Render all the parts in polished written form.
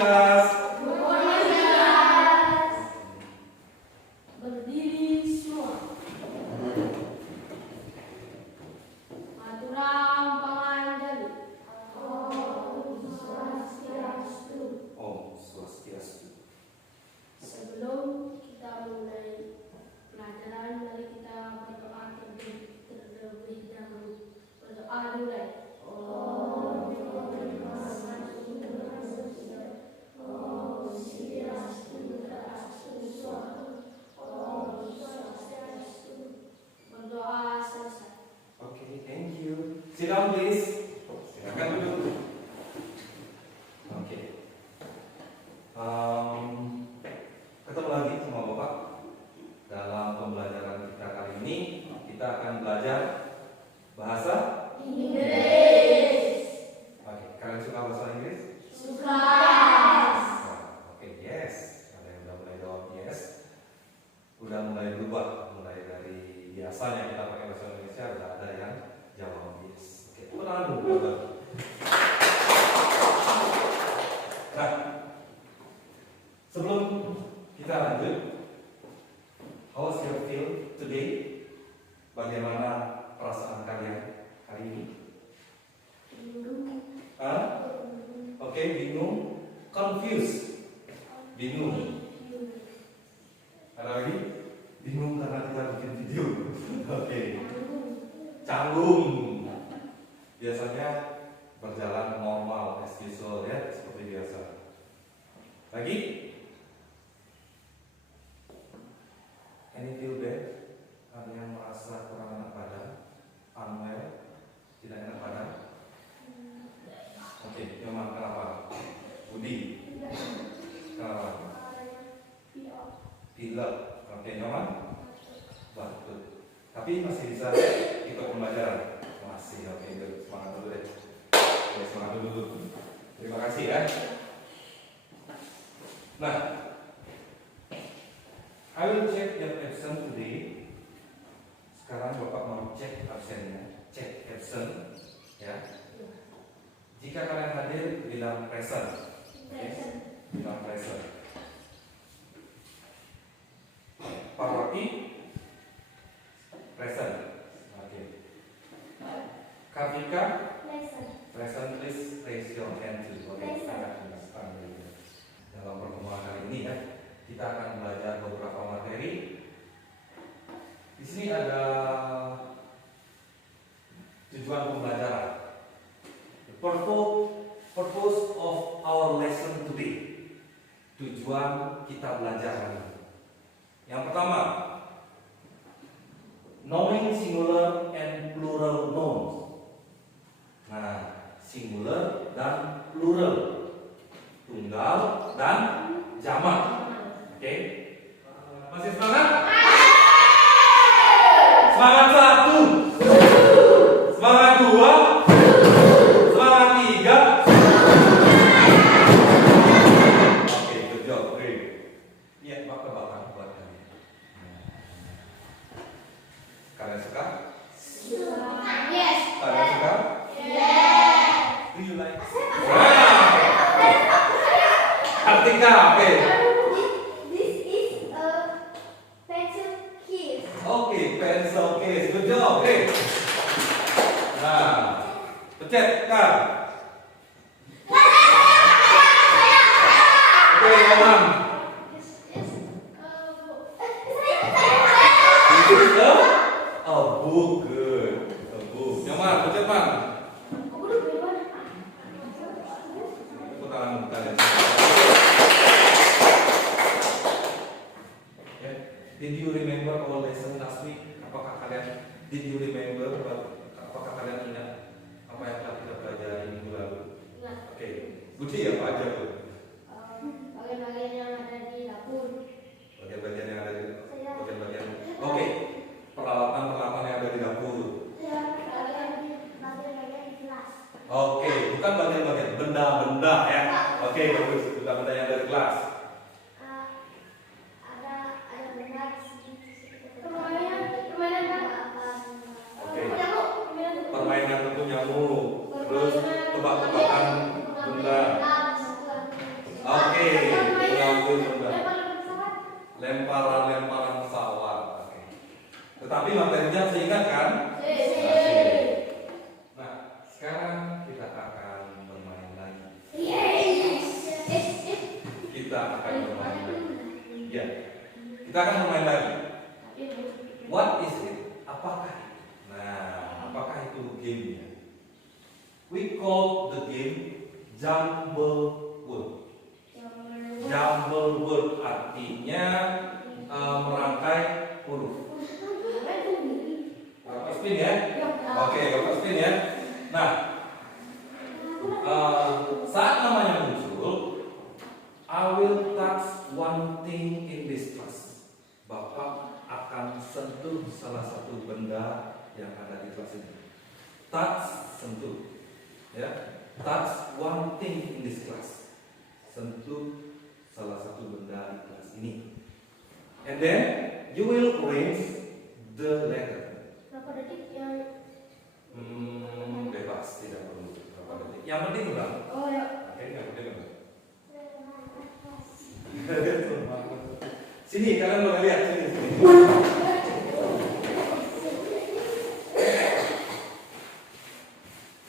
kelas. Berdiri semua. Aturan pangandalu. Om Swastiastu. Sebelum kita mulai pelajaran, mari kita berdoa terlebih dahulu. Berdoa dulu. Berdoa selesai. Oke, thank you. Sit down please. Silakan duduk. Oke. Ketemu lagi sama Bapak. Dalam pembelajaran kita kali ini, kita akan belajar bahasa Inggris. Oke, kalian suka bahasa Inggris? Suka. Oke, yes. Ada yang udah mulai jawab yes. Udah mulai berubah, mulai dari biasanya kita pakai bahasa Indonesia, udah ada yang jawab yes. Oke, ulang dulu. Nah, sebelum kita lanjut, how's your feel today? Bagaimana perasaan kalian hari ini? Oke, bingung, confused, bingung. Ada lagi? Bingung karena kita bikin video. Oke. Canggung. Biasanya berjalan normal as usual ya, seperti biasa. Lagi? Any feel bad? Ada yang merasa kurang enak badan? Unwell? Tidak enak badan? Oke, Nyoman kenapa? Budi? Kenapa? Pilek. Oke, Nyoman? Batuk. Tapi masih bisa ikut pembelajaran? Masih, oke, good. Semangat dulu deh. Oke, semangat dulu. Terima kasih ya. Nah, I will check your absent today. Sekarang Bapak mau cek absennya. Cek absent, ya. Jika kalian hadir, bilang present. Okay? Bilang present. Parwati present. Oke. Kartika present, please raise your hand too. Oke. Dalam pertemuan kali ini ya, kita akan belajar beberapa materi. Di sini ada tujuan pembelajaran. The purpose of our lesson today. Tujuan kita belajar hari ini. Yang pertama, knowing singular and plural nouns. Nah, singular dan plural, tunggal dan jamak. Oke? Masih semangat? Semangat satu, semangat dua, semangat tiga. Oke, good job, great. Lihat bak ke belakang buat kalian. Kalian suka? Yes. Kalian suka? Yes. Do you like? Kartika, oke. This is a pencil case. Oke, pencil case, good job, great. Nah, pencet kan. Oke, Roman. This is a book, good. A book. Nyoman, pencet man. Tepuk tangan kalian. Ya, did you remember our lesson last week? Apakah kalian did you remember? Apakah kalian ingat apa yang telah kita pelajari minggu lalu? Oke, Budi apa aja tuh? Bagian-bagian yang ada di dapur. Bagian-bagian yang ada di bagian-bagian. Oke, peralatan-peralatan yang ada di dapur. Bagian-bagian di kelas. Oke, bukan bagian-bagian, benda-benda ya. Oke, bagus, benda-benda yang ada di kelas. Ada benda di sini. Permainan apa? Oke, permainan tentu nyamuk. Terus tebak-tebakan benda. masih ingat kan? Nah, sekarang kita akan bermain lagi. Kita akan bermain lagi. Ya, kita akan bermain lagi. What is it? Apakah itu? Nah, apakah itu gamenya? We call the game jumble word. Jumble word artinya merangkai huruf. Bapak spin ya? Oke, Bapak spin ya. Nah, saat namanya muncul, I will touch one thing in this class. Bapak akan sentuh salah satu benda yang ada di kelas ini. Touch, sentuh. Ya, touch one thing in this class. Sentuh salah satu benda di kelas ini. And then you will arrange the letter. Berapa detik yang? Bebas, tidak perlu berapa detik. Yang penting udah. Oh ya. Oke, yang penting udah. Sini, kalian boleh lihat sini.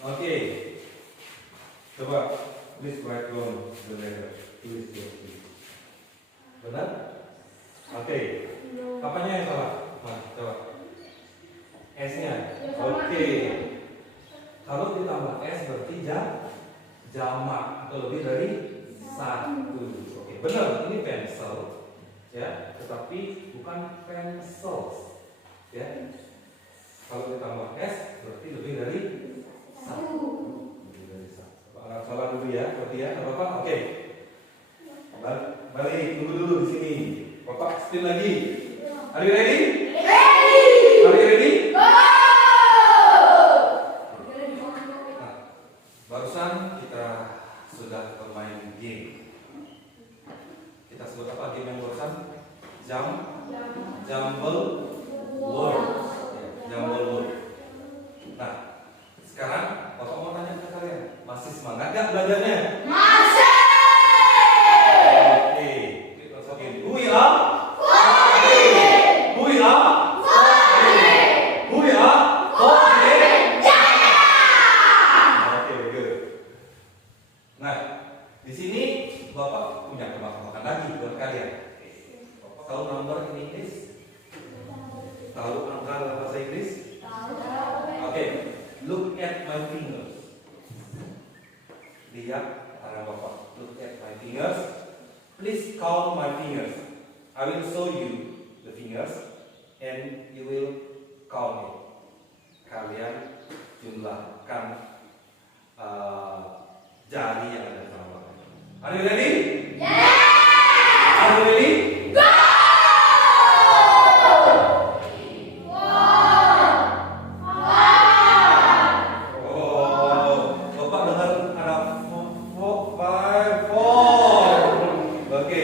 Oke. Coba please write down the letter. Tulis dulu. Benar? Oke. Apanya yang salah? Nah, coba. S-nya. Oke. Kalau ditambah S berarti jamak atau lebih dari satu. Oke, benar. Ini pencil, ya, tetapi bukan pencils, ya. Kalau ditambah S berarti lebih dari satu. Lebih dari satu. Salah dulu ya, berarti ya, nggak apa-apa. Oke. Balik, tunggu dulu di sini. Bapak spin lagi. Are you ready? Ready. Are you ready? Go. Nah, barusan kita sudah bermain game. Kita sebut apa game yang barusan? Jumble word. Jumble word. Nah, sekarang Bapak mau tanya ke kalian, masih semangat nggak belajarnya? Masih. Oke, kita masukin. Who we are? Who we are? Who we are? Oke, good. Nah, di sini Bapak punya tebak-tebakan lagi buat kalian. Bapak tahu nomor in Inggris? Tahu angka dalam bahasa Inggris? Oke, look at my fingers. Lihat tangan Bapak. Look at my fingers. Please count my fingers. I will show you the fingers and you will count it. Kalian jumlahkan jari yang ada di tangan Bapak. Are you ready? Yeah. Are you ready? Go. Oh, Bapak dengar ada 5, 4. Oke.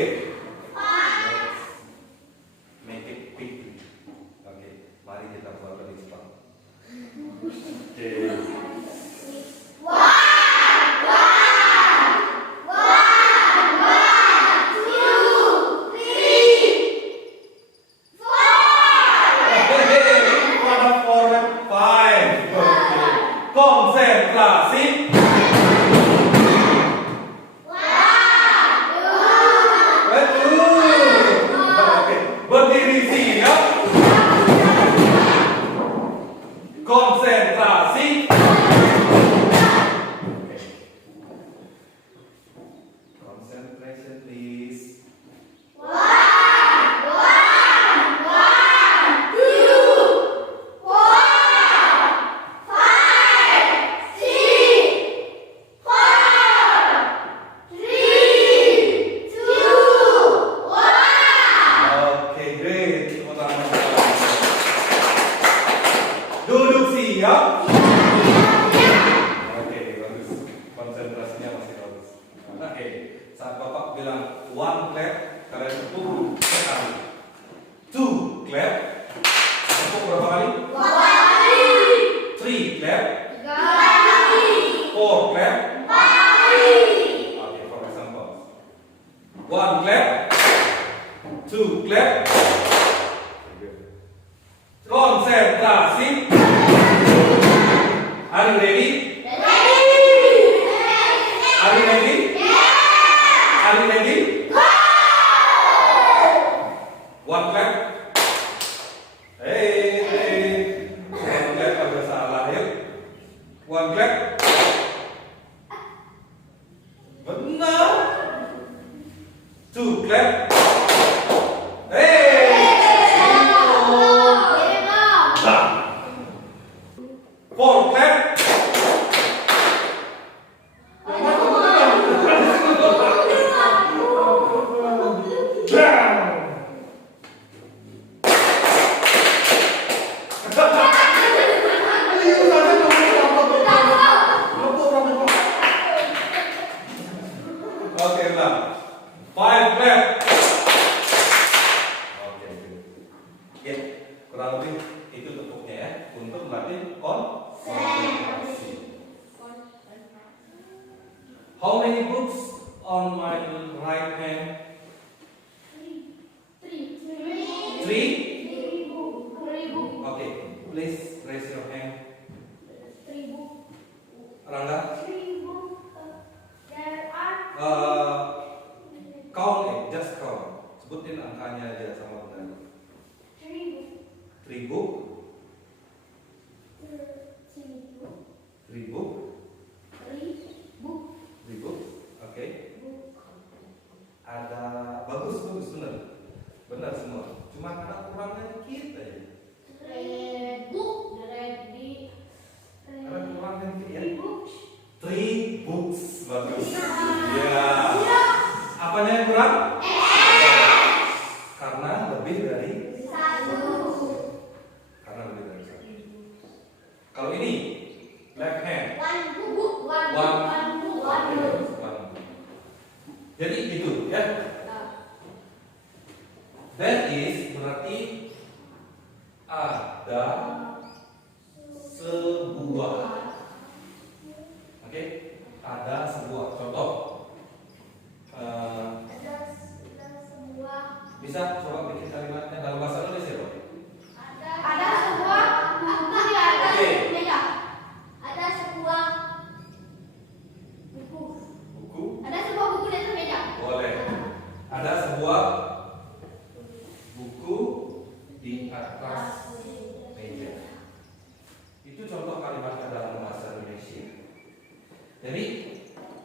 Make it quick. Oke, mari kita buat lebih cepat. Oke. Konsentrasi. Oke, berdiri siap. Konsentrasi. Concentration please. Oke, great. Tepuk tangan. Duduk siap. Oke, bagus. Konsentrasinya masih bagus. Oke, saat Bapak bilang one clap, kalian tepuk sekali. Two clap, tepuk berapa kali? 3 clap, 4 clap. Oke, for example, one clap, two clap. Konsentrasi. Are you ready? Are you ready? Are you ready? One clap. Hey. One clap agak salah ya. One clap. Benar. Two clap. Hey. Done. Four clap. Oke, ulang. Five clap. Oke, ya, kurang lebih itu tepuknya ya untuk melatih konsentrasi. How many books on my right hand? Three. Okay, please raise your hand. Rangga, count just count. Sebutin angkanya aja sama benar. 3 book. 3 book. 3 book. Oke. Ada bagus benar. Benar semua. Cuma ada kurangnya dikit aja. Ada kurangnya dikit ya. 3 books bagus. Ya. Apanya yang kurang? Karena lebih dari satu. Kalau ini left hand. One. Jadi itu ya. That is berarti ada sebuah. Oke, ada sebuah contoh. Bisa coba bikin kalimatnya dalam bahasa Indonesia dong. Ada sebuah buku di atas meja. Ada sebuah buku. Buku. Ada sebuah buku di atas meja. Boleh. Ada sebuah buku di atas meja. Itu contoh kalimatnya dalam bahasa Indonesia. Jadi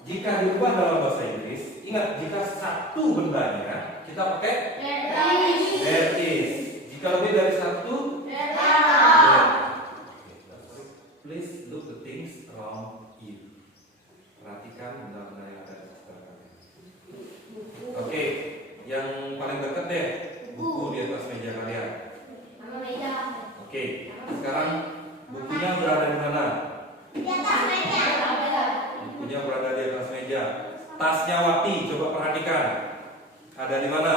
jika diubah dalam bahasa Inggris, ingat jika satu bendanya kita pakai there is. Jika lebih dari satu, there. Please look the things around you. Perhatikan benda-benda yang ada di sekitar kalian. Oke, yang paling dekat deh, buku di atas meja kalian. Oke, sekarang bukunya berada di mana? Di atas meja. Bukunya berada di atas meja. Tasnya Wati, coba perhatikan. Ada di mana?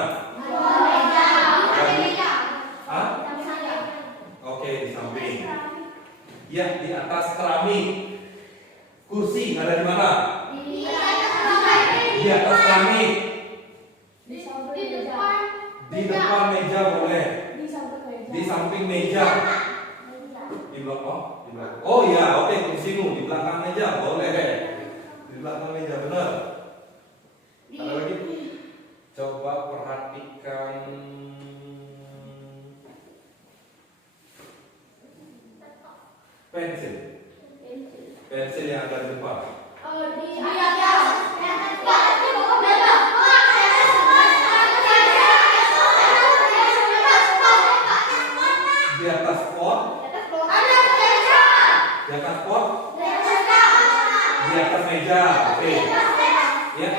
Hah? Oke, di samping. Ya, di atas keramik. Kursi ada di mana? Di atas keramik. Di depan meja boleh. Di samping meja. Di belakang. Oh iya, oke, kursimu di belakang meja boleh. Di belakang meja benar. Ada lagi? Coba perhatikan pensil. Pensil yang ada di depan. Di atas pot. Di atas pot. Di atas meja. Oke. Ya.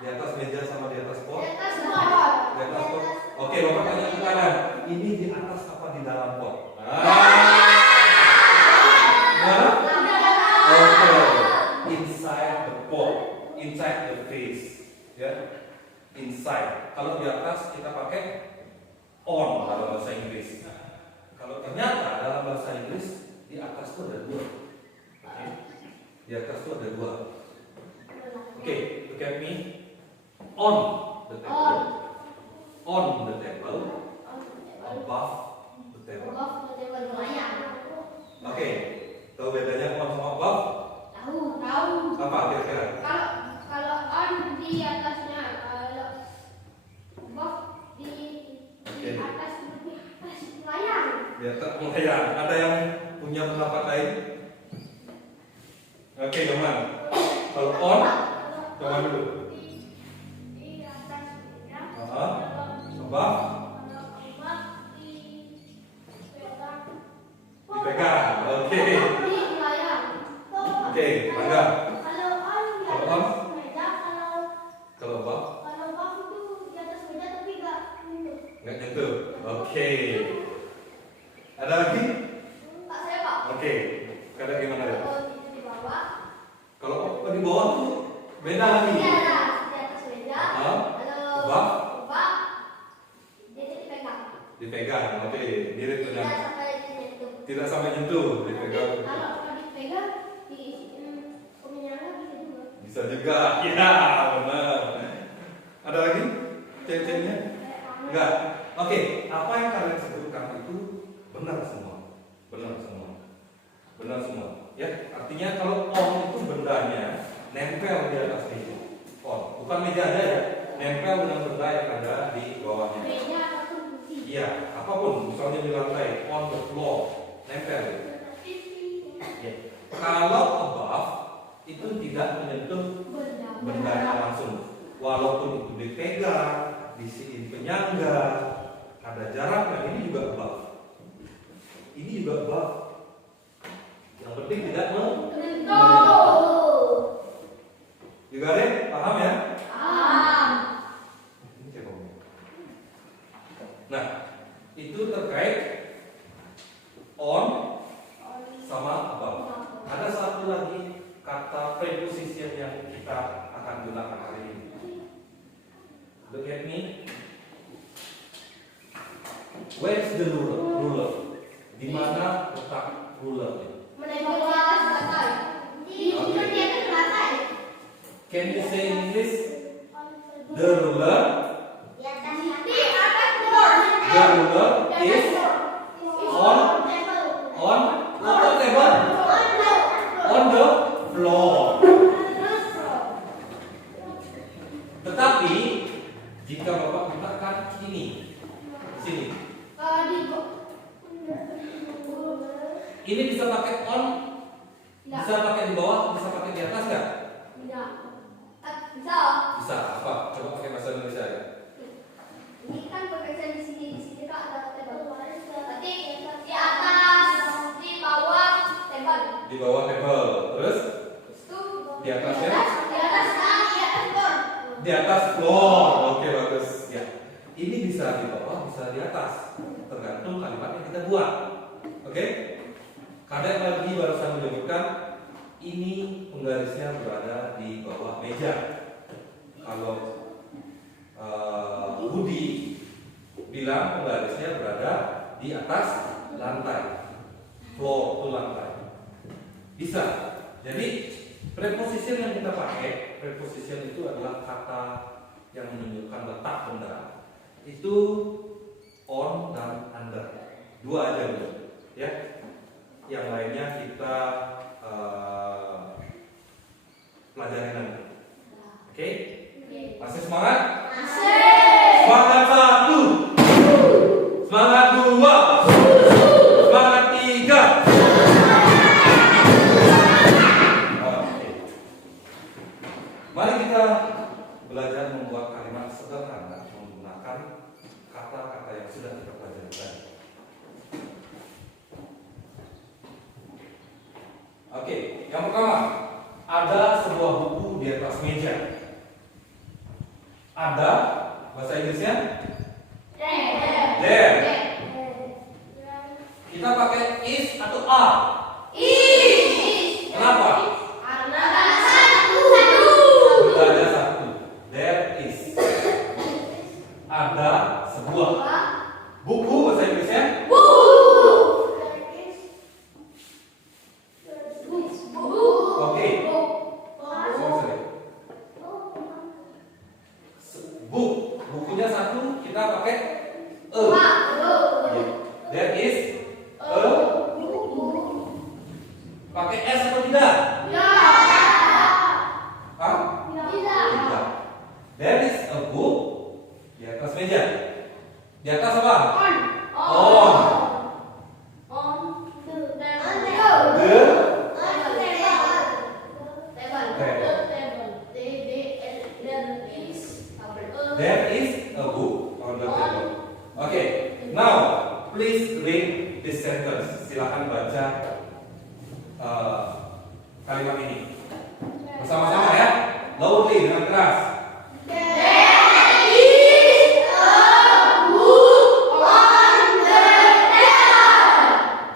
Di atas meja sama di atas pot. Di atas pot. Oke, Bapak tanya ke kanan. Ini di atas apa di dalam pot? Oke. Inside the pot. Inside the vase. Ya. Inside. Kalau di atas kita pakai on dalam bahasa Inggris. Kalau ternyata dalam bahasa Inggris di atas itu ada dua. Oke. Di atas itu ada dua. Oke, look at me. On the table. On the table. Above the table. Oke. lumayan. Ada yang punya pendapat lain? Oke, Yoman. Kalau on, Yoman dulu. Di atas meja. Above, dipegang. Oke. Di layar. Oke, Angga. Kalau on di Kalau atas on? meja, Kalau above, kalau bang itu di atas meja tapi nggak nyentuh. nggak nyentuh. Oke. Ada lagi? Pak saya pak. Oke. Kada gimana ya? Kalau itu di bawah. Kalau di bawah tuh beda lagi. Di atas meja. Hah? Kalau Bang? bang, dia dipegang. Dipegang. Oke, mirip Tidak dengan sampai nyentuh. tidak sampai nyentuh, dipegang. Kalau dipegang, diisiin penyangga bisa juga. Bisa juga. Ya, benar. Ada lagi? Cek-ceknya? Enggak. Oke, apa yang kalian sebutkan itu benar semua. Benar semua. Benar semua. Ya, artinya kalau on itu bendanya nempel di atas meja. On, bukan meja aja ya. Nempel dengan benda yang ada di bawahnya. Meja ataupun kursi. Iya, apapun, misalnya di lantai, on the floor, nempel. Ya. Kalau above itu tidak menyentuh bendanya langsung, walaupun itu dipegang, disiin penyangga, ada jaraknya. Ini juga above. Ini juga above. Yang penting tidak menyentuh. Juga deh, paham ya? Ini cekoknya. Nah, itu terkait on sama above. Ada satu lagi kata preposition yang kita akan gunakan hari ini. Look at me. Where's the ruler? Ruler. Di mana letak ruler? Menempel di atas lantai. Di atas lantai. Can you say in English? The ruler. Di atas floor. The ruler is on table. On the floor. Tetapi jika Bapak letakkan ini di sini, ini bisa pakai on, bisa pakai di bawah, bisa pakai di atas nggak? Bisa. Apa? Coba pakai bahasa Indonesia ya. Ini kan pekerjaan di sini kak ada table. Nanti di atas, di bawah table. Di bawah table, terus di atasnya? Di atas floor. Di atas floor. Oke, bagus. Ya. Ini bisa di bawah, bisa di atas, tergantung kalimat yang kita buat. Oke? Kadang lagi barusan menyebutkan ini penggarisnya berada di bawah meja. Kalau Budi bilang penggarisnya berada di atas lantai. Floor itu lantai. Bisa. Jadi preposition yang kita pakai, preposition itu adalah kata yang menunjukkan letak benda. Itu on dan under. Dua aja dulu, ya. Yang lainnya kita pelajari nanti. Oke? Masih semangat? Semangat 1. Semangat 2. Semangat 3. Oke. Mari kita belajar membuat kalimat sederhana menggunakan kata-kata yang sudah kita pelajari tadi. Oke, yang pertama, ada sebuah buku di atas meja. Ada, bahasa Inggrisnya? There. Kita pakai is atau are? Kenapa? Ada satu. There is. Ada sebuah buku, bahasa Inggrisnya? Oke. Sorry. Bukunya satu, kita pakai a. There is a. Pakai s atau tidak? silakan baca kalimat ini bersama-sama ya. Loudly dengan keras.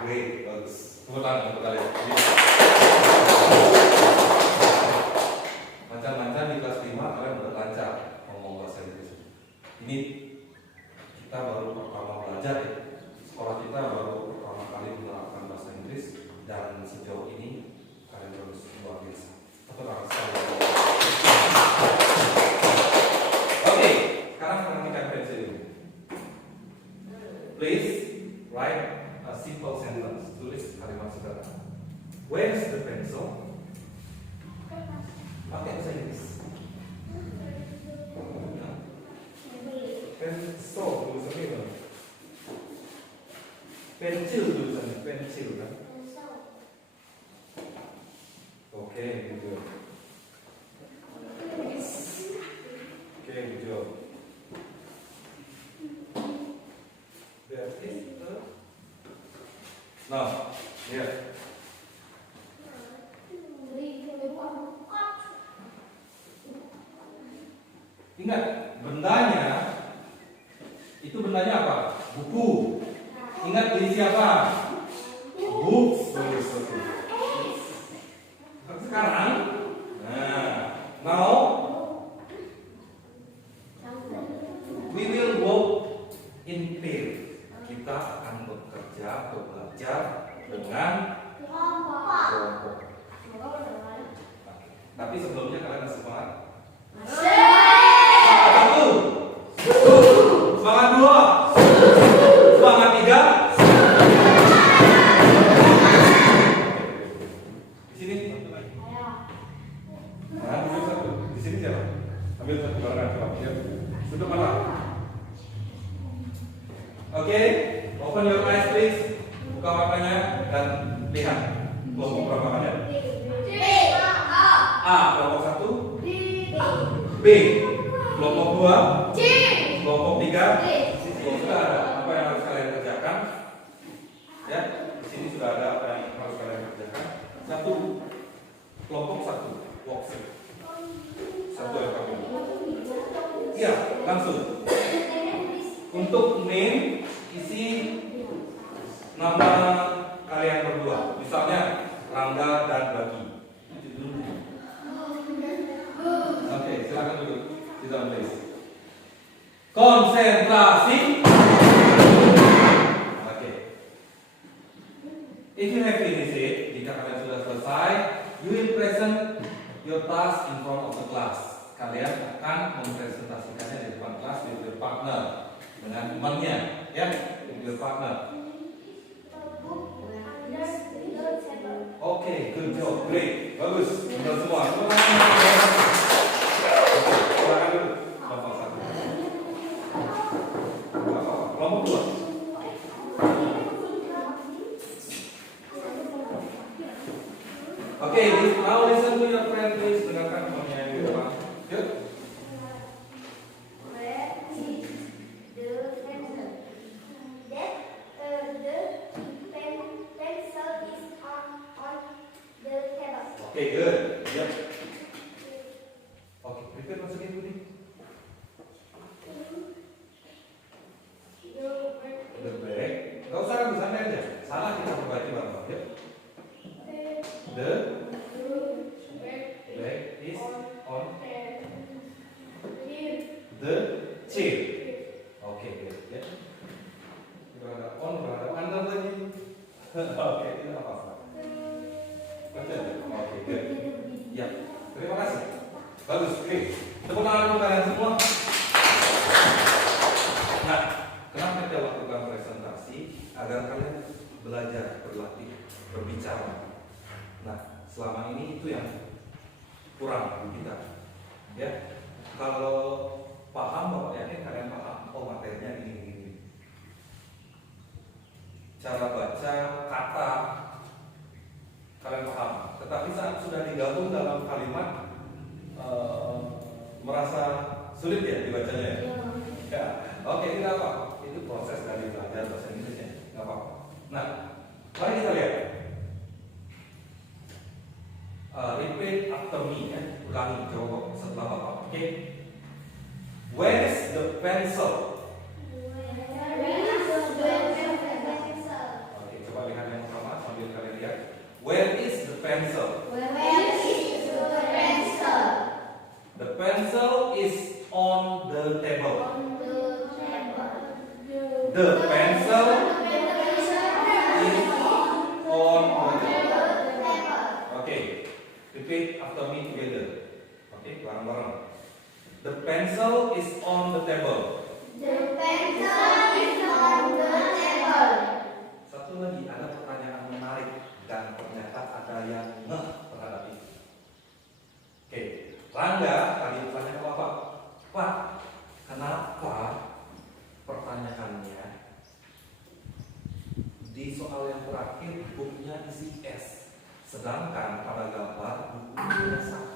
Great, bagus. Tepuk tangan untuk kalian. Lancar-lancar di kelas 5 kalian udah lancar ngomong bahasa Inggris. Ini kita baru pertama belajar ya. Sekolah kita baru pertama kali menerapkan bahasa Inggris dan sejauh ini kalian harus luar biasa. Tepuk tangan sekali. Oke, sekarang perhatikan pensil ini. Please write a simple sentence. Tulis kalimat sederhana. Where is the pencil? Pakai bahasa Inggris. Pencil tulisannya apa? Pencil tulisannya, pencil kan? Oke, gitu. Oke, gitu. That is the. Now, here. Ingat, bendanya itu bendanya apa? Buku. Ingat ini siapa? Books. Sekarang, now we will work in pair. Kita akan bekerja atau belajar dengan kelompok. Tapi sebelumnya kalian harus semangat. Satu, semangat dua, semangat tiga. Di sini, ambil satu. Di sini siapa? Ambil satu barengan coba. Duduk mana? Oke, open your eyes please. Buka matanya dan lihat kelompok berapa kalian? A, kelompok satu. B, kelompok 2, kelompok 3. Di sini sudah ada apa yang harus kalian kerjakan. Ya, di sini sudah ada apa yang harus kalian kerjakan. Satu, kelompok 1, worksheet. Satu yang kamu. Iya, langsung. Untuk name, isi nama kalian berdua. Misalnya Rangga dan Bagi. Oke, silakan duduk. Silakan please. Konsentrasi. Oke. If you have finished it, jika kalian sudah selesai, you will present your task in front of the class. Kalian akan mempresentasikannya di depan kelas with your partner, dengan temannya, ya, with your partner. Oke, good job, great, bagus, benar semua. Silakan dulu, kelompok 1. Kelompok 2. Oke, now listen to your friend please. Dengarkan temannya yang di depan. Yuk. Oke, good. Yep. Oke, prepare masukin dulu nih. The bag. Gak usah ragu, santai aja. Salah kita perbaiki bareng-bareng. Yuk. The bag is on the chair. Oke, good. Ya. Berada on, berada under lagi. Oke, tidak apa-apa. Oke, good. Ya, terima kasih. Bagus, oke. Tepuk tangan untuk kalian semua. Nah, kenapa kita lakukan presentasi? Agar kalian belajar, berlatih, berbicara. Nah, selama ini itu yang kurang di kita. Ya, kalau paham, Bapak yakin kalian paham. Oh, materinya ini. Cara baca, kata, kalian paham. Tetapi saat sudah digabung dalam kalimat, merasa sulit ya dibacanya ya? Ya. Oke, tidak apa. Itu proses dari belajar bahasa Inggrisnya. Nggak apa-apa. Nah, mari ulangi, coba setelah Bapak. Oke. Where's the pencil? Oke, coba lihat yang pertama sambil kalian lihat. Where is the pencil? The pencil is on the table. The pencil is on the table. Okay, repeat after me together. Okay, bareng-bareng. The pencil is on the table. Satu lagi, ada pertanyaan menarik dan ternyata ada yang ngeh terhadap itu. Oke, Rangga tadi bertanya ke Bapak, Pak, kenapa pertanyaannya di soal yang terakhir bukunya isi S, sedangkan pada gambar bukunya satu.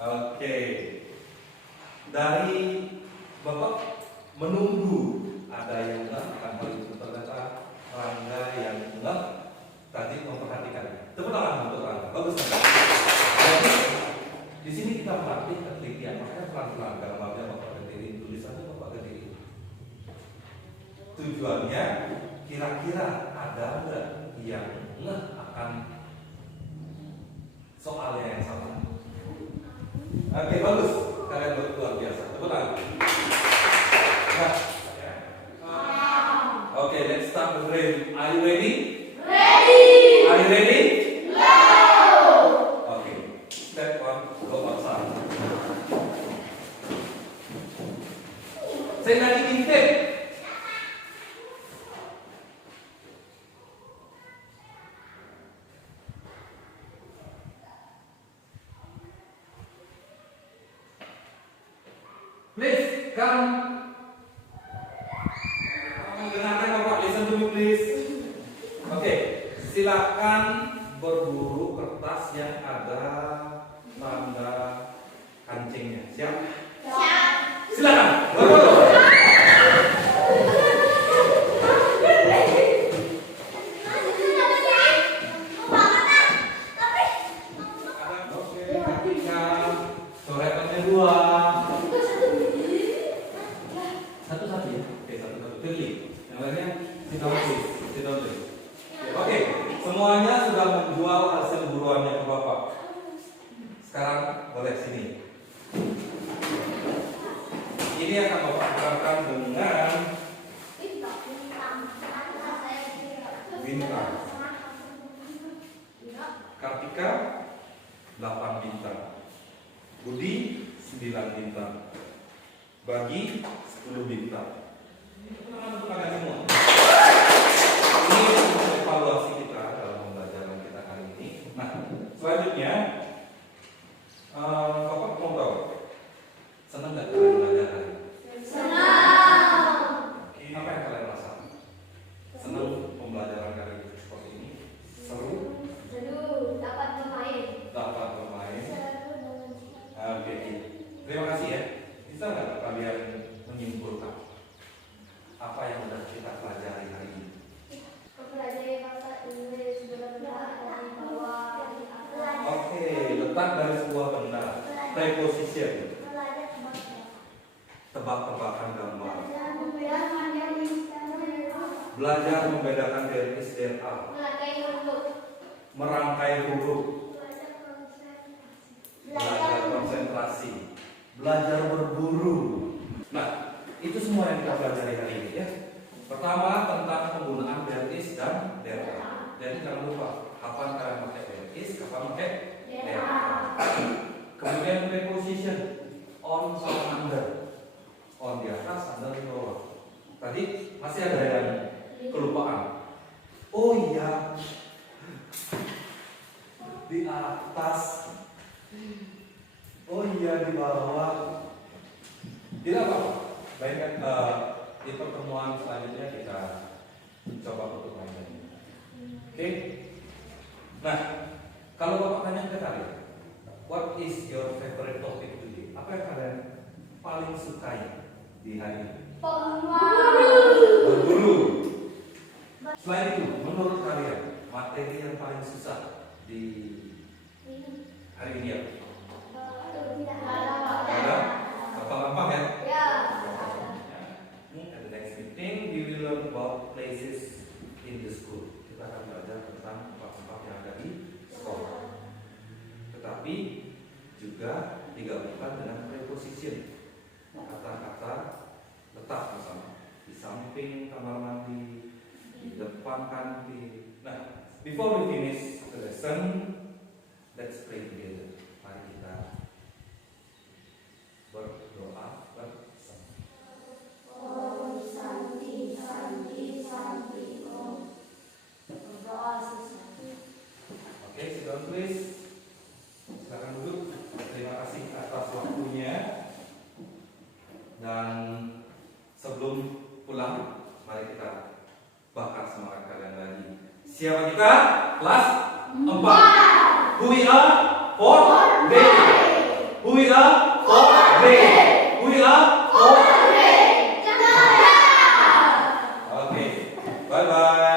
Oke, dari Bapak menunggu ada yang enggak, tanpa itu ternyata Rangga yang enggak tadi memperhatikan. Tepuk tangan untuk Rangga, bagus sekali. Jadi di sini kita melatih ketelitian, makanya pelan-pelan gambarnya Bapak gedirin, tulisannya Bapak gedirin. Tujuannya kira-kira ada enggak yang enggak akan soalnya yang sama. Oke, bagus. Kalian luar biasa. Tepuk tangan. Nah, oke, let's start the game. Are you ready? Are you ready? Okay. Step 1, go outside. Saya lagi intip. Please come. Dengarkan Bapak, listen to me please. Oke, silakan berburu kertas yang ada tanda kancingnya. Siap? Silakan. Berburu. Oke, ketika coretannya 2. Satu-satu ya. Oke, satu-satu. Pilih. Yang lainnya sit down please. Oke, semuanya sudah menjual hasil buruannya ke Bapak. Sekarang boleh sini. Ini akan Bapak tukarkan dengan bintang. Kartika 8 bintang. Budi 9 bintang. Bagi 10 bintang. Teman-teman untuk kalian semua. Ini untuk evaluasi kita dalam pembelajaran kita kali ini. Nah, selanjutnya Bapak mau tahu, senang nggak kalian belajar hari ini? Apa yang kalian rasa? Senang pembelajaran kali ini seperti ini? Seru? Dapat bermain. Oke. Terima kasih ya. Bisa nggak kalian menyimpulkan apa yang sudah kita pelajari hari ini? Mempelajari bahasa Inggris benar-benar dari bawah. Oke, letak dari sebuah benda. Preposition. Tebak-tebakan gambar. Belajar membedakan there is, there are. Merangkai huruf. Belajar konsentrasi. Belajar berburu. Nah, itu semua yang kita pelajari hari ini ya. Pertama tentang penggunaan there is dan there are. Jadi jangan lupa kapan kalian pakai there is, kapan pakai there are. Kemudian preposition on sama under. On di atas, under di bawah. Tadi masih ada yang kelupaan. Oh iya, di atas. Oh iya, di bawah. Tidak apa-apa. Baik, di pertemuan selanjutnya kita coba untuk lanjutnya. Oke. Nah, kalau Bapak tanya ke kalian, what is your favorite topic today? Apa yang kalian paling sukai di hari ini? Berburu. Selain itu, menurut kalian materi yang paling susah di hari ini ya? Tidak Ada? Gampang-gampang ya? Ya. At the next meeting, we will learn about places in the school. Kita akan belajar tentang tempat-tempat yang ada di sekolah. Tetapi juga digabungkan dengan preposition, kata-kata letak misalnya di samping kamar mandi, di depan kantin. Nah, before we finish the lesson, let's pray together. Mari kita berdoa bersama. Om Santi Santi Santi Om. Berdoa sesuatu. Oke, sit down please. Silakan duduk. Terima kasih atas waktunya. Dan sebelum pulang, mari kita bakar semangat kalian lagi. Siapa kita? Kelas 4. Who we are? For day. Who we are? For day. Who we are? For day. Oke, bye bye.